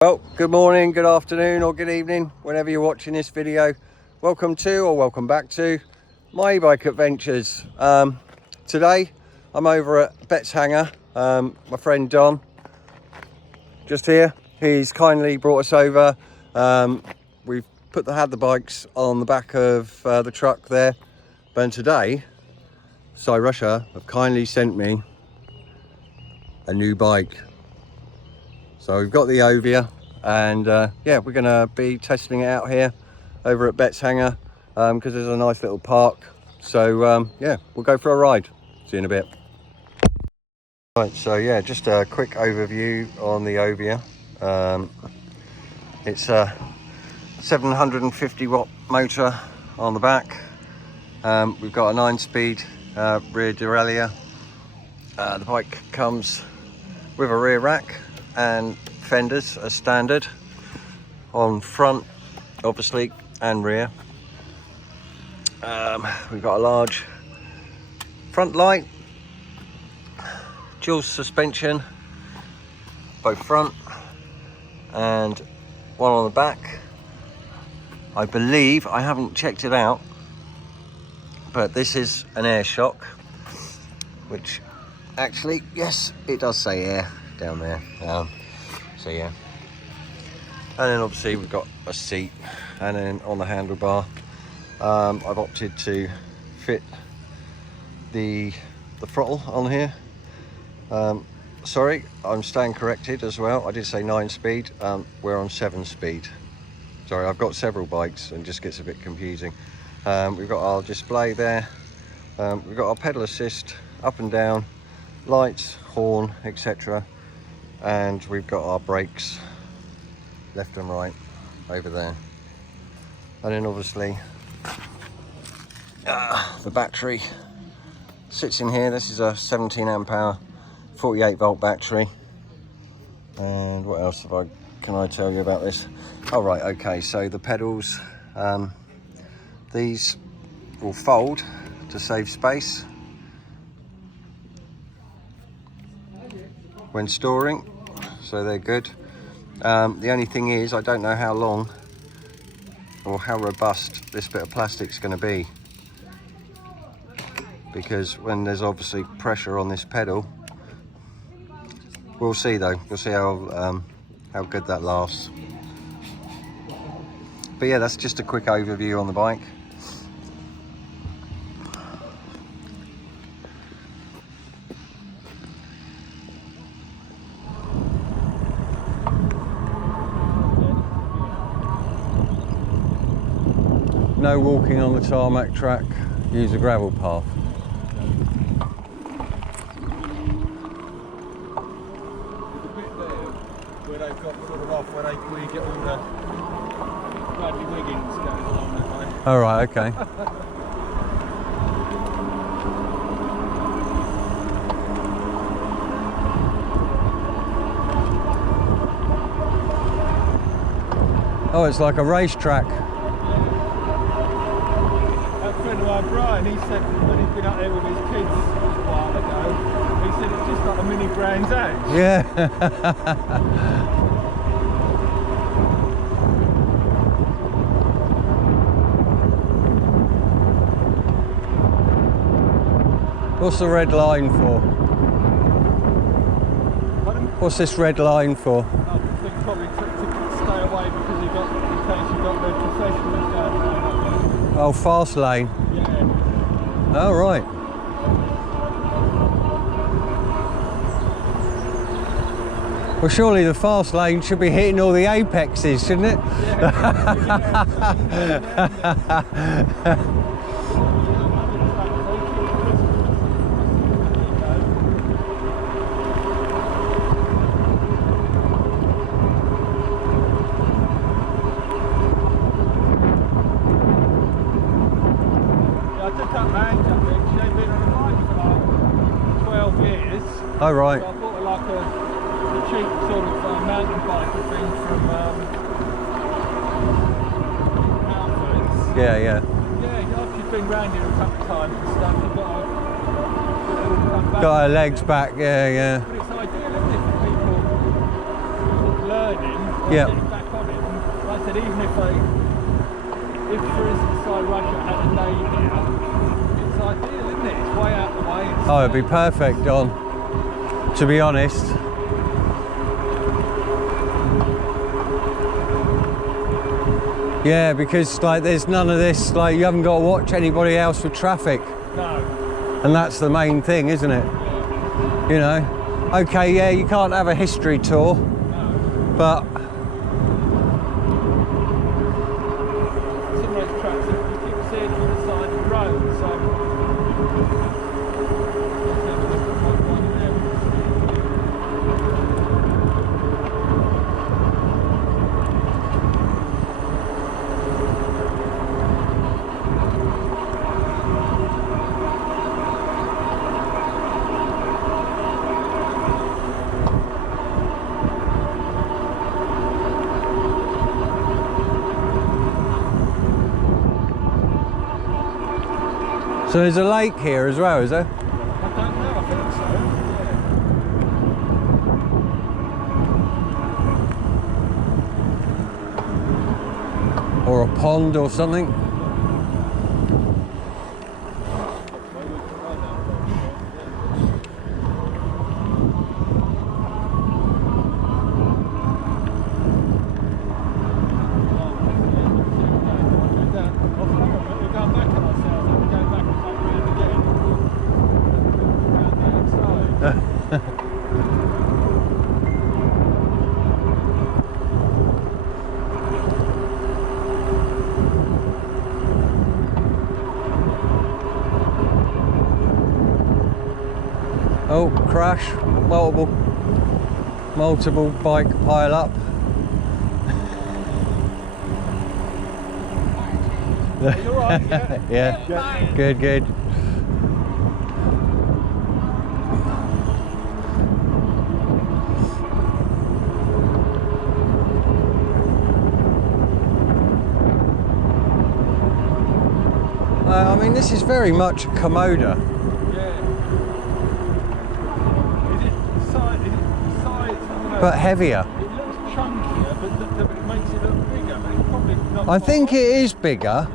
Well, good morning, good afternoon or good evening, whenever you're watching this video. Welcome to or welcome back to my e-bike adventures. Today I'm over at Betteshanger. My friend Don, just here, he's kindly brought us over. We've had the bikes on the back of the truck there. But today, Cyrusher have kindly sent me a new bike. So we've got the Ovia, and yeah, we're going to be testing it out here over at Betteshanger because there's a nice little park. So yeah, we'll go for a ride. See you in a bit. Right, so yeah, just a quick overview on the Ovia. It's a 750 watt motor on the back. We've got a 9-speed rear derailleur. The bike comes with a rear rack and fenders as standard on front, obviously, and rear. We've got a large front light, dual suspension, both front and one on the back. I believe, I haven't checked it out, but this is an air shock, which actually, yes, it does say air down there. So yeah, and then obviously we've got a seat, and then on the handlebar I've opted to fit the throttle on here. Sorry, I'm staying corrected as well. I did say 9-speed. We're on 7-speed. Sorry, I've got several bikes and it just gets a bit confusing. We've got our display there. We've got our pedal assist, up and down, lights, horn, etc. And we've got our brakes left and right over there. And then obviously the battery sits in here. This is a 17 amp hour 48 volt battery. And what else can I tell you about this? Oh right, okay, so the pedals, these will fold to save space when storing, so they're good. The only thing is, I don't know how long or how robust this bit of plastic's going to be, because when there's obviously pressure on this pedal, we'll see though. We'll see how good that lasts. But yeah, that's just a quick overview on the bike. No walking on the tarmac track, use a gravel path. The bit there where they've got sort of off, where you get all the Bradley Wiggins going along that way. All right, okay. Oh, it's like a racetrack. Brian, he said when he'd been up there with his kids a while ago, he said it's just like a mini Brands Hatch. Yeah. What's the red line for? Pardon? What's this red line for? I think probably to stay away because in case you've got the professionals going around up there. Oh, fast lane. Yeah. Oh, right. Well, surely the fast lane should be hitting all the apexes, shouldn't it? Oh, right. So I bought like a cheap sort of mountain bike thing from Outfits. Yeah. Yeah, after you've been round here a couple of times and stuff, you've got to come back. Got her legs back, yeah. But it's ideal, isn't it, for people learning Yeah. Getting back on it. And like I said, even if for instance Cyrusher had a day here, it's ideal, isn't it? It's way out the way. Oh, it'd be perfect, Don, to be honest. Yeah, because like there's none of this, like you haven't got to watch anybody else with traffic. No. And that's the main thing, isn't it? Yeah. You know, okay, yeah, you can't have a history tour, No. but Some of those tracks that you keep seeing on the side of the road, so let's have a look at one there. so there's a lake here as well, is there? I don't know, I think so. Yeah. Or a pond or something? Oh, crash, multiple bike pile up. Are you alright? Yeah. Yeah, good, good. I mean, this is very much a Komoda. But heavier. It looks chunkier, but it makes it look bigger. But it's probably not. I think it is bigger.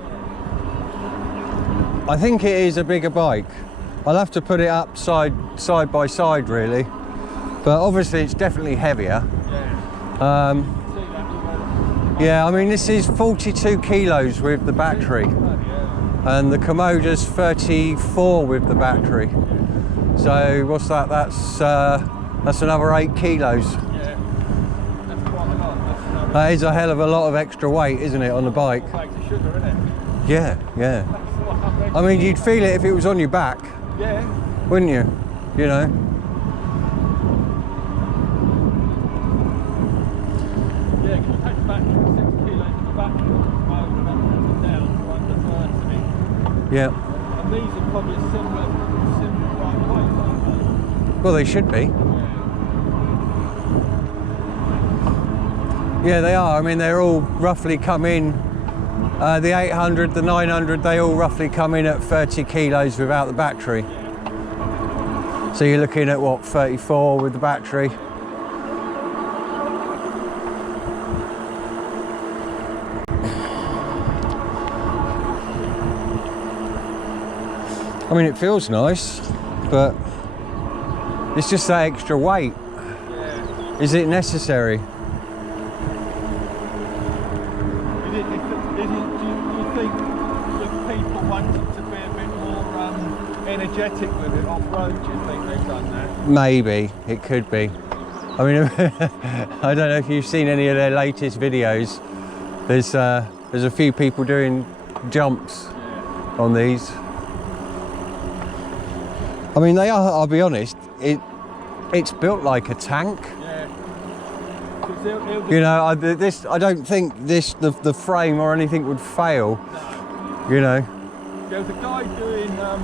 I think it is a bigger bike. I'll have to put it up side by side, really. But obviously, it's definitely heavier. Yeah. Yeah, I mean, this is 42 kilos with the battery, and the Komoda's 34 with the battery. So what's that? That's another 8 kilos. That is a hell of a lot of extra weight, isn't it, on the bike? Sugar, isn't it? Yeah, yeah. I mean, you'd feel it if it was on your back, Yeah. wouldn't you? You know? Yeah, because you take the battery, 6 kilos of the battery, down to under 30. Yeah. And these are probably similar right weight, aren't they? Well, they should be. Yeah, they are. I mean, they're all roughly come in, the 800, the 900, they all roughly come in at 30 kilos without the battery. So you're looking at, what, 34 with the battery? I mean, it feels nice, but it's just that extra weight. Yeah. Is it necessary? Energetic with it off-road, do you think they've done that? Maybe, it could be. I mean, I don't know if you've seen any of their latest videos. There's a few people doing jumps on these. I mean, they are, I'll be honest, it's built like a tank. Yeah. You know, I don't think the frame or anything would fail. No. You know. There was a guy doing a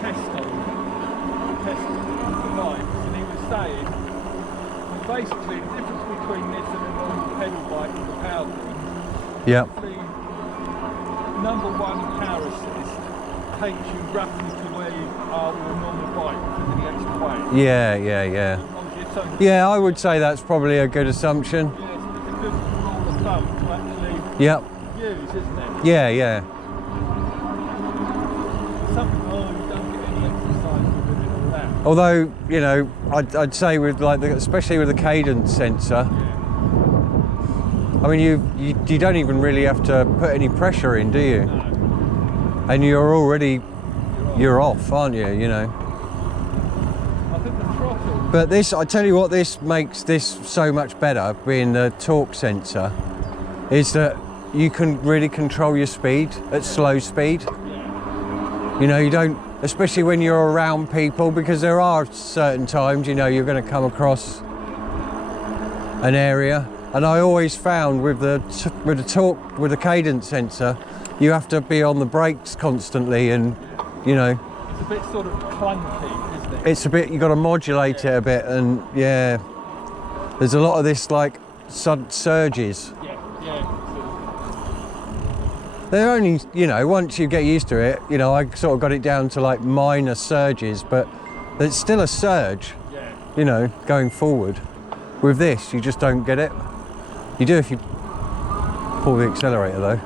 test on the bikes, and he was saying basically the difference between this and a normal pedal bike and the power thing. Yeah. Number one, power assist takes you roughly to where you are with a normal bike because of the extra weight. Yeah. Obviously, Yeah, I would say that's probably a good assumption. Yeah, so the good rule of thumb to actually Yep. use, isn't it? Yeah, yeah. You don't get any exercise with it and all that. Although, you know, I'd say with like, especially with the cadence sensor, I mean, you don't even really have to put any pressure in, do you? No. And you're already, you're off, aren't you, you know? I think the throttle... But this, I tell you what, this makes this so much better, being the torque sensor, is that you can really control your speed at slow speed. You know, you don't, especially when you're around people, because there are certain times, you know, you're going to come across an area. And I always found with the torque, with the cadence sensor, you have to be on the brakes constantly, and you know, it's a bit sort of clunky, isn't it? it's a bit, you got to modulate it a bit, and yeah, there's a lot of this like surges. Yeah. They're only, you know, once you get used to it, you know, I sort of got it down to like minor surges, but it's still a surge, you know, going forward. With this, you just don't get it. You do if you pull the accelerator though.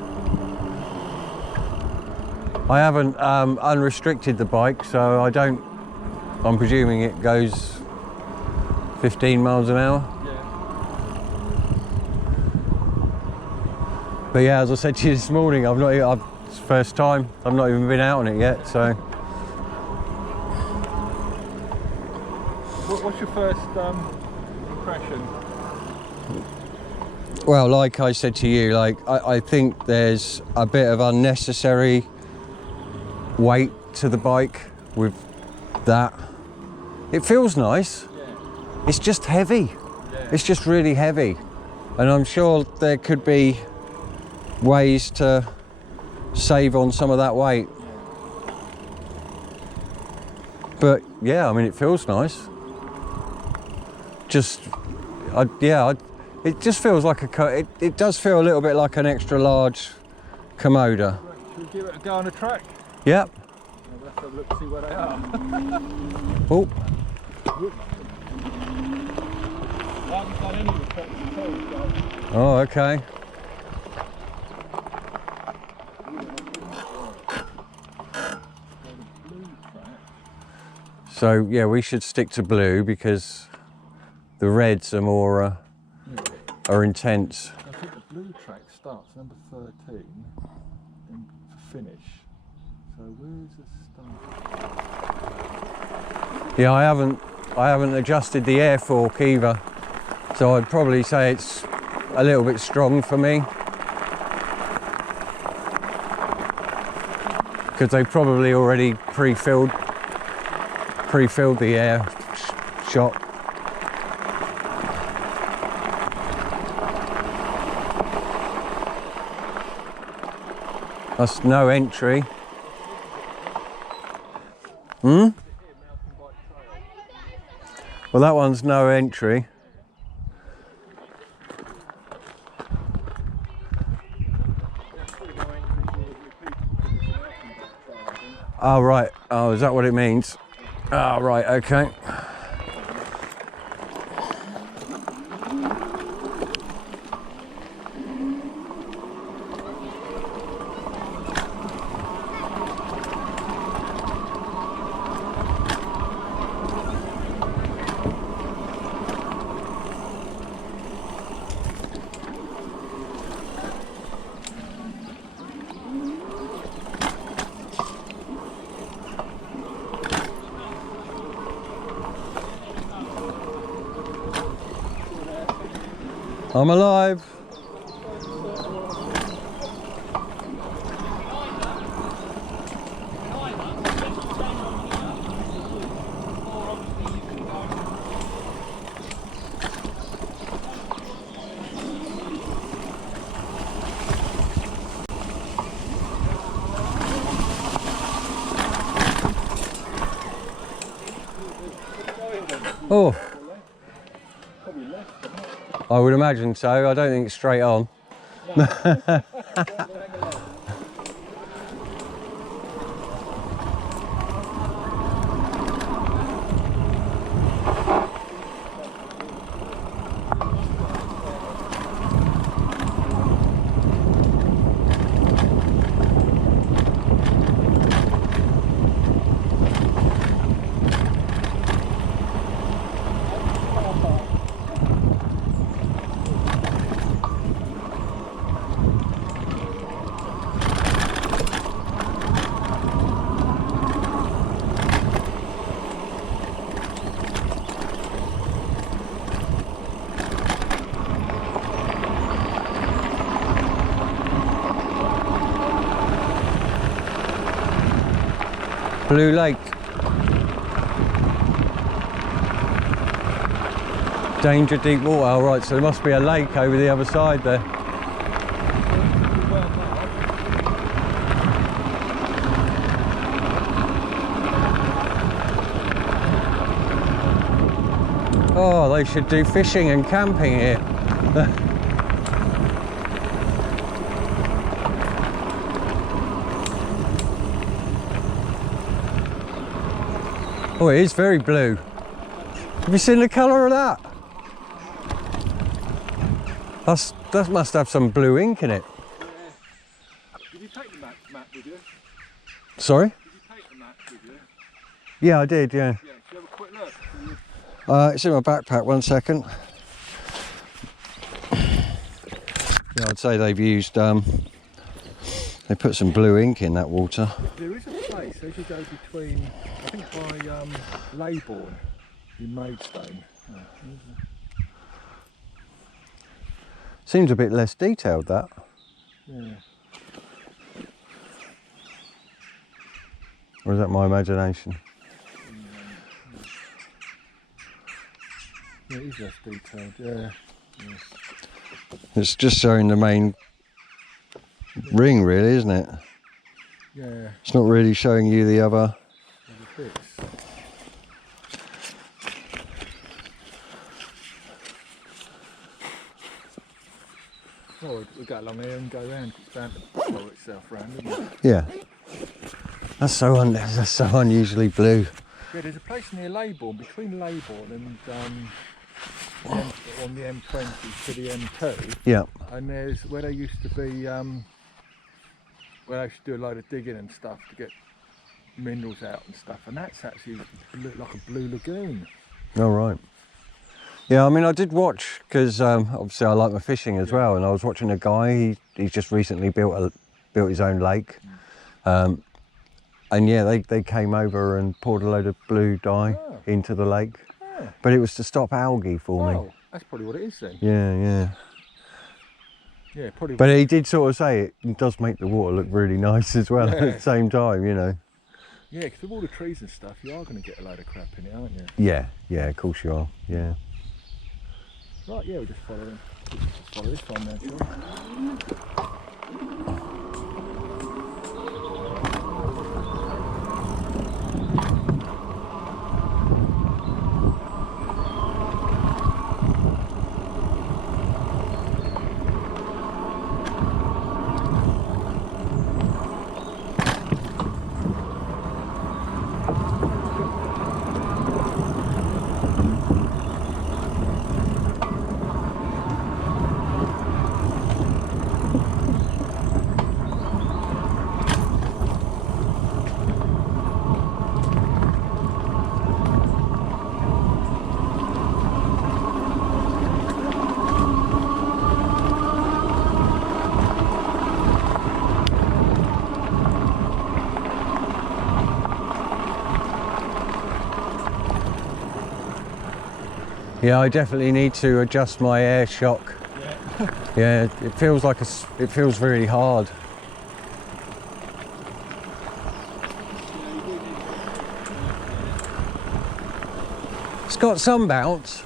I haven't unrestricted the bike, so I'm presuming it goes 15 miles an hour. But yeah, as I said to you this morning, it's the first time, I've not even been out on it yet, so. What's your first impression? Well, like I said to you, like I think there's a bit of unnecessary weight to the bike with that. It feels nice. It's just heavy. It's just really heavy. And I'm sure there could be ways to save on some of that weight. But yeah, I mean, it feels nice. It just feels like it does feel a little bit like an extra large Komoda. Should we give it a go on the track? Yep. We'll have to look to see where they are. Oh. I haven't done any of the tracks at all, so. Oh, okay. So yeah, we should stick to blue because the reds are more are intense. I think the blue track starts number 13 and finish. So where's the start? Yeah, I haven't adjusted the air fork either, so I'd probably say it's a little bit strong for me, because they probably already pre-filled the air shot. That's no entry. Hmm? Well, that one's no entry. Oh, right. Oh, is that what it means? Oh, right, okay. I'm alive. Oh. I would imagine so. I don't think it's straight on. No. Blue Lake. Danger deep water. All right, so there must be a lake over the other side there. Oh, they should do fishing and camping here. Oh, it is very blue. Have you seen the colour of that? That must have some blue ink in it. Did you take the map with you? Sorry? Did you take the map with you? Yeah, I did, yeah. Yeah, should you have a quick look? It's in my backpack, 1 second. Yeah, I'd say they've used, they put some blue ink in that water. There is a place as you go between, I think by Leybourne in Maidstone. Seems a bit less detailed, that. Yeah. Or is that my imagination? Yeah, it is less detailed, yeah. Yes. It's just showing the main ring, really, isn't it? Yeah. It's not really showing you the other. Bits. Well, we'll go along here and go round. It's bound to follow itself round, isn't it? Yeah. That's so unusually blue. Yeah, there's a place near Leybourne, between Leybourne and on the M20 to the M2. Yeah. And there's where they used to be, where they used to do a load of digging and stuff to get minerals out and stuff. And that's actually looked like a blue lagoon. All right. Yeah, I mean, I did watch because obviously I like my fishing as well, and I was watching a guy. He's just recently built his own lake, and yeah, they came over and poured a load of blue dye into the lake, but it was to stop algae forming. Oh, that's probably what it is then. Yeah. Yeah, probably. But he did sort of say it does make the water look really nice as well at the same time, you know. Yeah, because with all the trees and stuff, you are going to get a load of crap in it, aren't you? Yeah, of course you are. Yeah. Right, yeah, we'll just follow them. Just follow this one now, shall we? Yeah, I definitely need to adjust my air shock. Yeah, it feels like it feels really hard. It's got some bounce.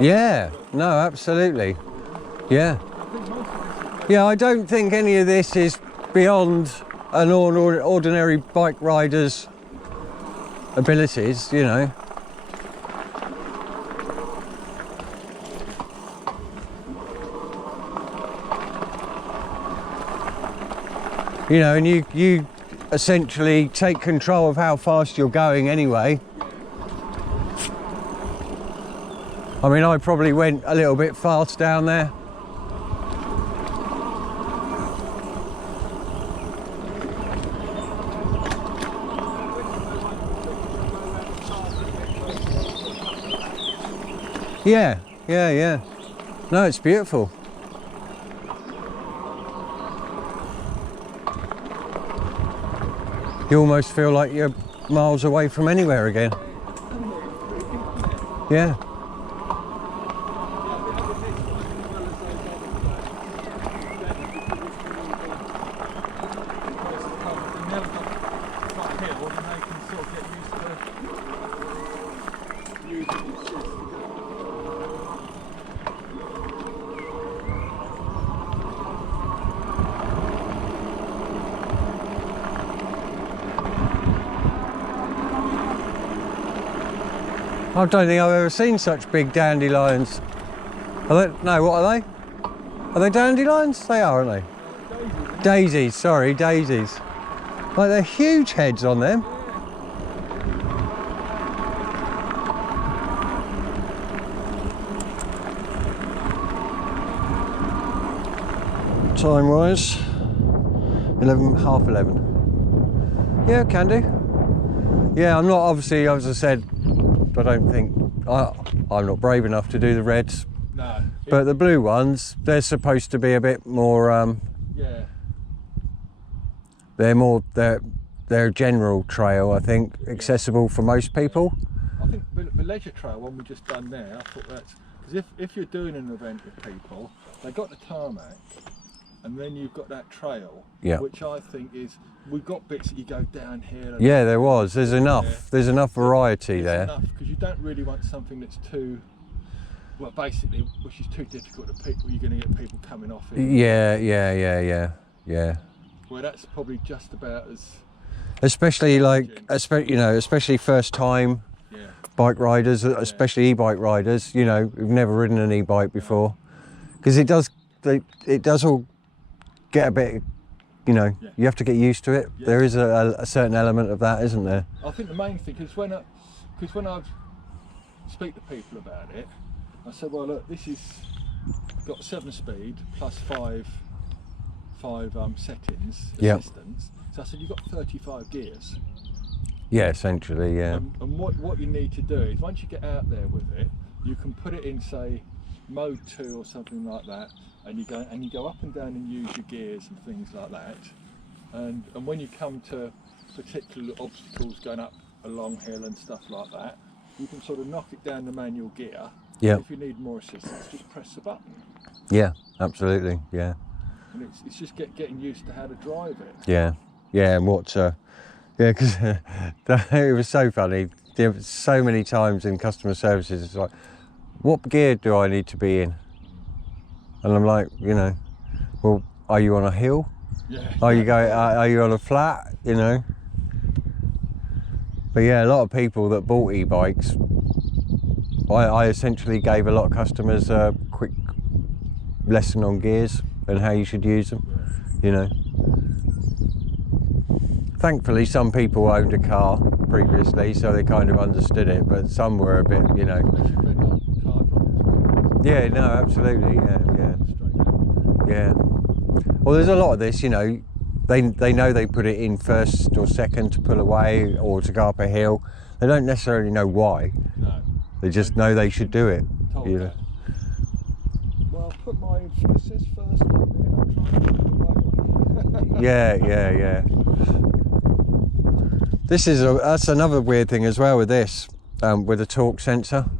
Yeah, no, absolutely. Yeah. Yeah, I don't think any of this is beyond an ordinary bike rider's abilities, you know. You know, and you essentially take control of how fast you're going anyway. I mean, I probably went a little bit fast down there. Yeah, yeah, yeah. No, it's beautiful. You almost feel like you're miles away from anywhere again. Yeah. I don't think I've ever seen such big dandelions. Are they, no, what are they? Are they dandelions? They are, aren't they? Daisies, sorry, daisies. Like, they're huge heads on them. Time wise, 11, half 11. Yeah, can do. Yeah, I'm not, obviously, as I said, I don't think, I'm not brave enough to do the reds. No. But the blue ones, they're supposed to be a bit more, yeah. they're a general trail, I think, accessible for most people. I think the leisure trail one we just done there, I thought that's, because if you're doing an event with people, they've got the tarmac, and then you've got that trail, yeah, which I think is, we've got bits that you go down here. Yeah, there was. There's enough. There. There's enough variety there. Enough, because you don't really want something that's too, well, basically, which is too difficult to people. You're going to get people coming off it. Yeah, yeah, yeah, yeah, yeah. Well, that's probably just about as. Especially like, you know, especially first time bike riders, especially e-bike riders. You know, who've never ridden an e-bike before, because it does all get a bit, you know, you have to get used to it. There is a certain element of that, isn't there? I think the main thing is when I speak to people about it, I said, well, look, this is got 7-speed plus five settings, assistance. So I said, you've got 35 gears. Yeah, essentially, yeah. And what you need to do is, once you get out there with it, you can put it in, say, mode 2 or something like that, and you go up and down and use your gears and things like that. And when you come to particular obstacles going up a long hill and stuff like that, you can sort of knock it down the manual gear. Yeah. If you need more assistance, just press the button. Yeah, absolutely, yeah. And it's just getting used to how to drive it. Yeah, yeah, and what, yeah, because it was so funny. There were so many times in customer services, it's like, what gear do I need to be in? And I'm like, you know, well, are you on a hill? Yeah. Are you on a flat? You know. But yeah, a lot of people that bought e-bikes, I essentially gave a lot of customers a quick lesson on gears and how you should use them. You know. Thankfully, some people owned a car previously, so they kind of understood it. But some were a bit, you know. Yeah, no, absolutely, yeah. Well, there's a lot of this, you know, they know they put it in first or second to pull away or to go up a hill. They don't necessarily know why. No. They just know they should do it. You know. Well, I'll put my assist first and then I'll try and put it away. Yeah. That's another weird thing as well with this, with the torque sensor.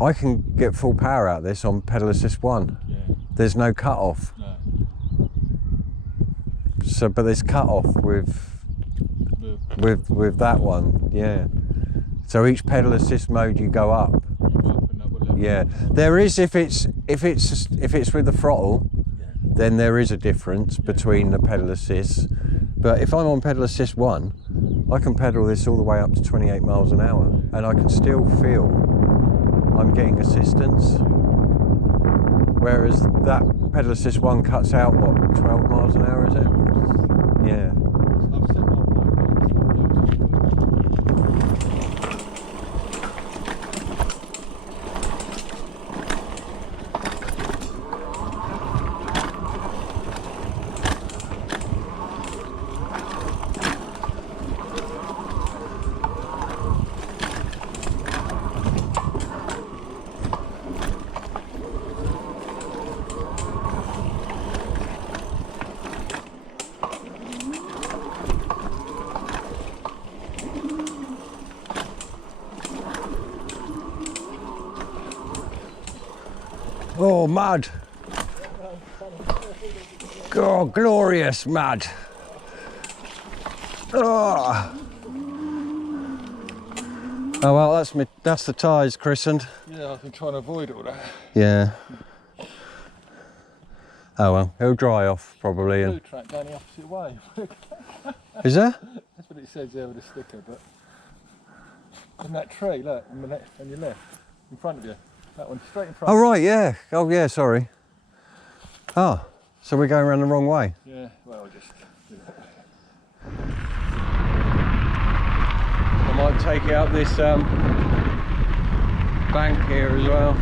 I can get full power out of this on pedal assist 1. Yeah. There's no cut off. No. So, but there's cut off with that one. Yeah. So each pedal assist mode you go up. Yeah. There is if it's with the throttle, then there is a difference between the pedal assists. But if I'm on pedal assist 1, I can pedal this all the way up to 28 miles an hour, and I can still feel I'm getting assistance. Whereas that pedal assist one cuts out, what, 12 miles an hour, is it? Yeah. I've set my Oh, mud. Oh, glorious mud. Oh. Oh well, that's the tyres christened. Yeah, I've been trying to avoid all that. Yeah. Oh well, it'll dry off probably. Blue And track down the opposite way. is there? That's what it says there with the sticker, but in that tree, look, on your left, in front of you. That one, straight in front. Oh right, yeah. Oh yeah, sorry. Oh, so we're going around the wrong way. Yeah, well, just do that. I might take it up this bank here as well.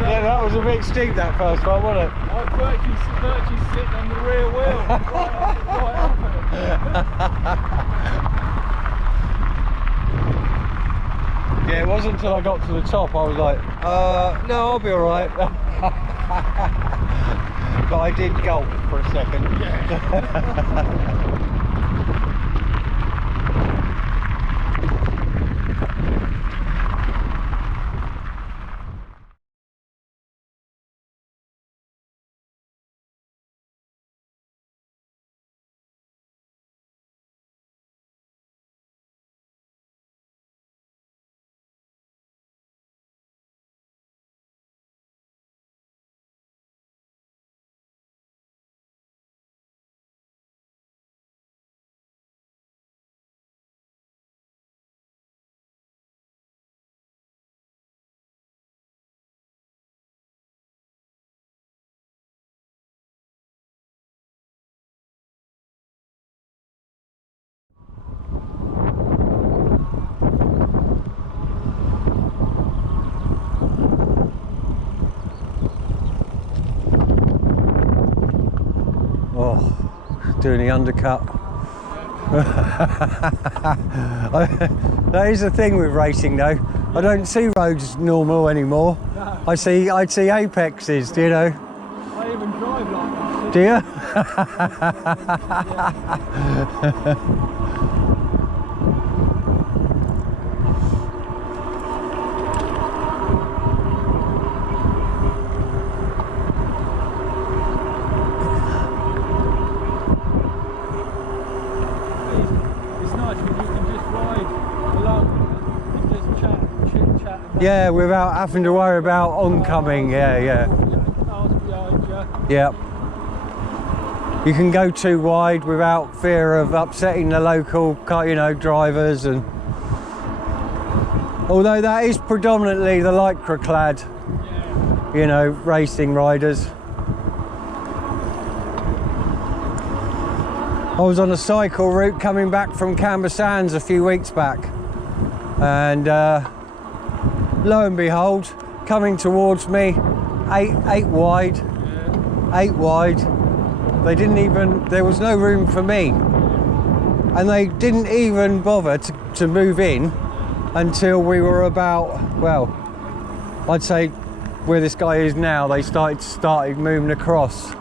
Yeah, that was a bit steep, that first one, wasn't it? I virtually sitting on the rear wheel. Right up it. Yeah, it wasn't until I got to the top I was like, no, I'll be alright. But I did gulp for a second. Yeah. Doing the undercut. That is the thing with racing though. I don't see roads normal anymore. No. I'd see apexes, do you know? I even drive like that. Do you? Yeah, without having to worry about oncoming. Yeah. Yeah. You can go too wide without fear of upsetting the local, drivers. And although that is predominantly the lycra clad, racing riders. I was on a cycle route coming back from Canberra Sands a few weeks back, and lo and behold, coming towards me, eight wide. There was no room for me, and they didn't even bother to move in until we were about, well, I'd say where this guy is now, they started moving across.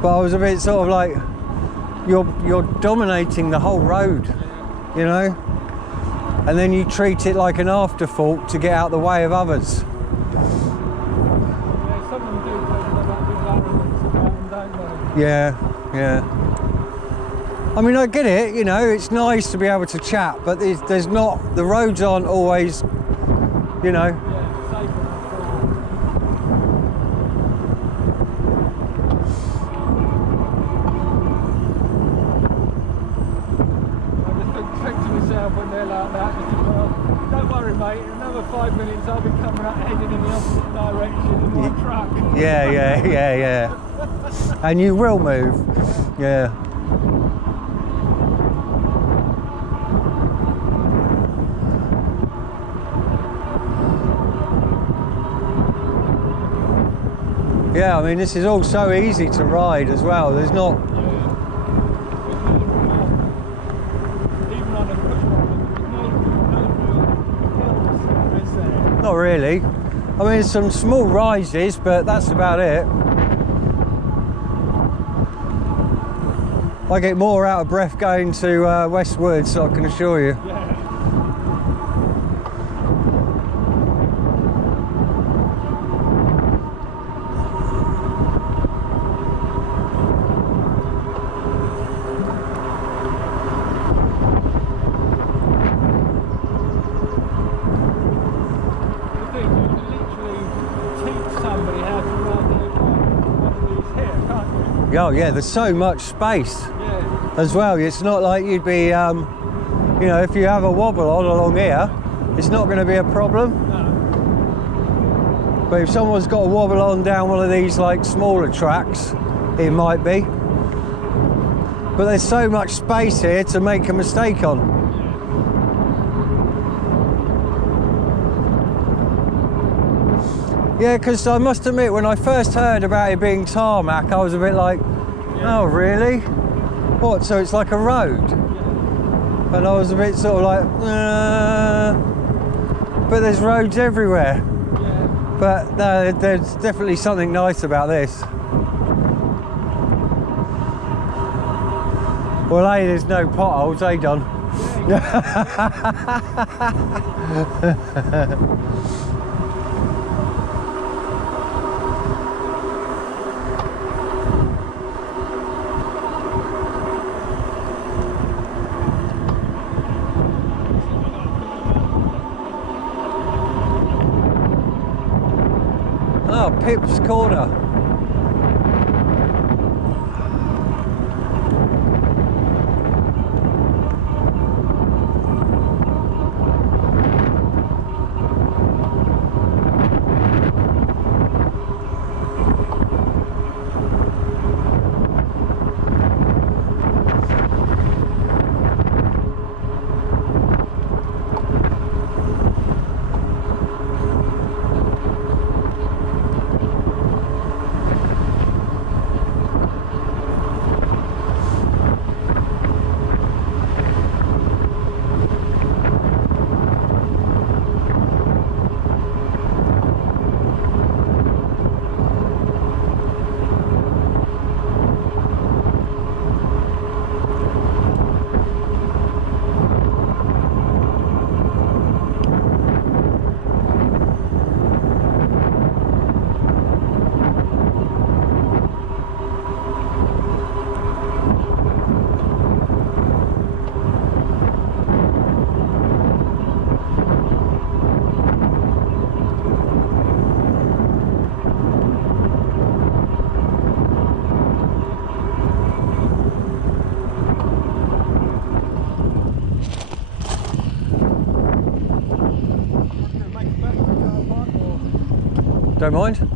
But I was a bit sort of like, you're dominating the whole road, you know, and then you treat it like an afterthought to get out the way of others. Yeah, yeah. I mean, I get it, you know, it's nice to be able to chat, but there's not, the roads aren't always, you know. When they're like that, well, don't worry mate, in another 5 minutes I'll be coming up heading in the opposite direction in my truck. Yeah. And you will move. Yeah. Yeah, I mean, this is all so easy to ride as well. There's not. Not really. I mean, some small rises, but that's about it. I get more out of breath going to Westwood, so I can assure you. Yeah. Oh yeah, there's so much space as well. It's not like you'd be, you know, if you have a wobble on along here, it's not going to be a problem. No. But if someone's got a wobble on down one of these like smaller tracks, it might be. But there's so much space here to make a mistake on. Yeah, because I must admit, when I first heard about it being tarmac, I was a bit like, oh really? What, so it's like a road? And I was a bit sort of like, but there's roads everywhere. But no, there's definitely something nice about this. Well, A, there's no potholes, Don? Oh, Pip's Corner. Don't mind. You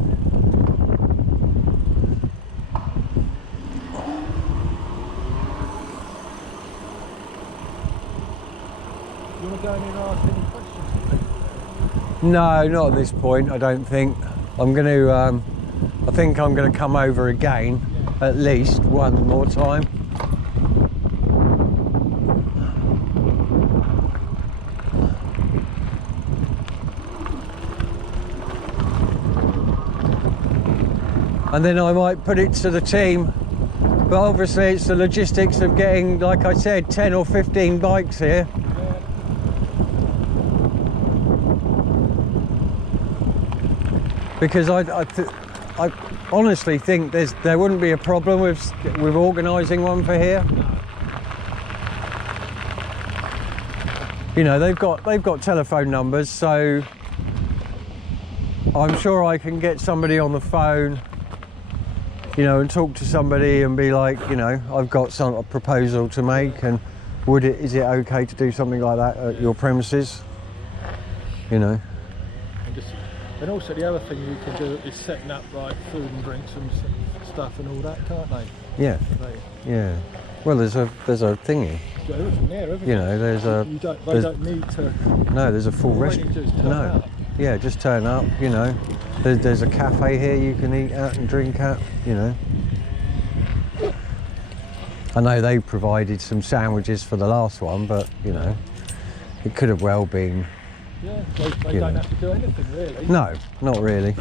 want to go in and ask any questions? No, not at this point, I don't think. I'm going to, I think I'm going to come over again, at least one more time. and then I might put it to the team. But obviously it's the logistics of getting, like I said, 10 or 15 bikes here. Because I honestly think there wouldn't be a problem with organising one for here. You know, they've got telephone numbers, so I'm sure I can get somebody on the phone, you know, and talk to somebody and be like, you know, I've got a proposal to make, and is it okay to do something like that at your premises? You know. And also the other thing you can do is setting up like food and drinks and stuff and all that, can't they? Yeah. Yeah. Well, there's a thingy. Got everything there, haven't you know, there's a. They don't need to. No, there's a full restaurant. No. Up. Yeah, just turn up. You know, there's a cafe here you can eat at and drink at. You know. I know they provided some sandwiches for the last one, but you know, it could have well been. Yeah, they don't have to do anything really. No, not really.